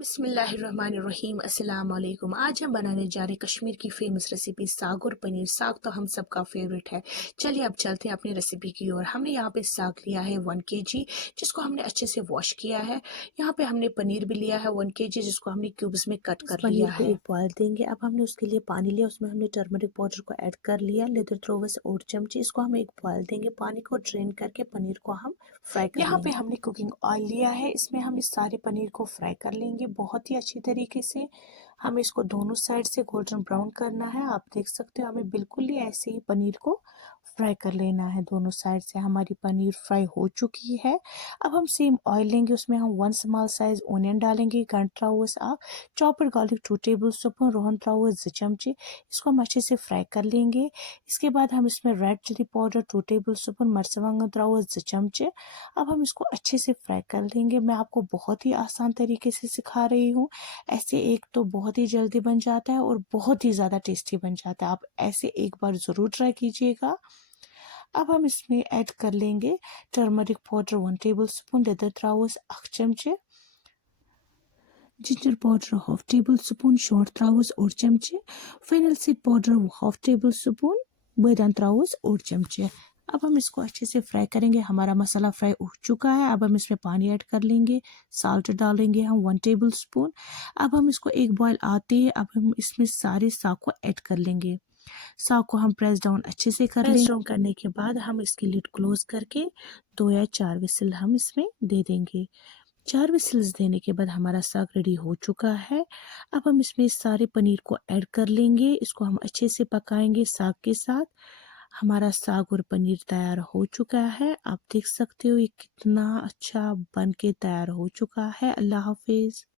बिस्मिल्लाहिर्रहमानिर्रहीम अस्सलाम वालेकुम। आज हम बनाने जा रहे हैं कश्मीर की फेमस रेसिपी साग और पनीर। साग तो हम सबका फेवरेट है। चलिए अब चलते हैं अपनी रेसिपी की ओर। हमने यहाँ पे साग लिया है 1 kg, जिसको हमने अच्छे से वॉश किया है। यहाँ पे हमने पनीर भी लिया है 1 kg, जिसको हमने क्यूब्स में कट कर लिया है। पनीर को एक बॉयल देंगे। अब हमने उसके लिए पानी लिया, उसमें हमने टर्मरिक पाउडर को ऐड कर लिया, लेदर थ्रोवर्स और चमचे। इसको हम एक बॉयल देंगे। पानी को ड्रेन करके पनीर को हम फ्राई कर यहाँ पे हमने कुकिंग ऑयल लिया है, इसमें हम इस सारे पनीर को फ्राई कर लेंगे बहुत ही अच्छी तरीके से। हमें इसको दोनों साइड से गोल्डन ब्राउन करना है। आप देख सकते हो, हमें बिल्कुल ही ऐसे ही पनीर को फ्राई कर लेना है। दोनों साइड से हमारी पनीर फ्राई हो चुकी है। अब हम सेम ऑयल लेंगे, उसमें हम 1 स्मॉल साइज ओनियन डालेंगे, गंट्राउस चॉपर गार्लिक 2 टेबल स्पून, रोहन त्राउस 2 चमचे। इसको हम अच्छे से फ्राई कर लेंगे। इसके बाद हम इसमें red chilli powder 2 tablespoon, मरचवांगन त्राउस 2 चमचे। अब हम इसको अच्छे से फ्राई कर लेंगे। मैं आपको बहुत ही आसान तरीके से सिखा रही हूँ। ऐसे एक तो बहुत ही जल्दी बन जाता है और बहुत ही ज़्यादा टेस्टी बन जाता है। आप ऐसे एक बार ज़रूर ट्राई कीजिएगा। अब हम इसमें ऐड कर लेंगे टर्मरिक पाउडर 1 टेबल स्पून, लेदर त्राउस 1 चमचे, जिंजर पाउडर 1/2 टेबल स्पून, शॉर्ट त्राउस और चमचे, fennel seed powder 1/2 tablespoon, बेदान त्राउस और चमचे। अब हम इसको अच्छे से फ्राई करेंगे। हमारा मसाला फ्राई हो चुका है। अब हम इसमें पानी ऐड कर लेंगे। साल्ट डालेंगे हम 1 टेबल स्पून। अब हम इसको एक बॉयल आते ही अब हम इसमें सारे साग को ऐड कर लेंगे। साग को हम प्रेस डाउन अच्छे से कर लेंगे। प्रेस डाउन करने के बाद हम इसकी लिड क्लोज करके 2 या 4 विसिल हम इसमें दे देंगे। 4 विसिल्स देने के बाद हमारा साग रेडी हो चुका है। अब हम इसमें सारे पनीर को ऐड कर लेंगे। इसको हम अच्छे से पकाएंगे साग के साथ। हमारा साग और पनीर तैयार हो चुका है। आप देख सकते हो ये कितना अच्छा बन के तैयार हो चुका है। अल्लाह हाफिज।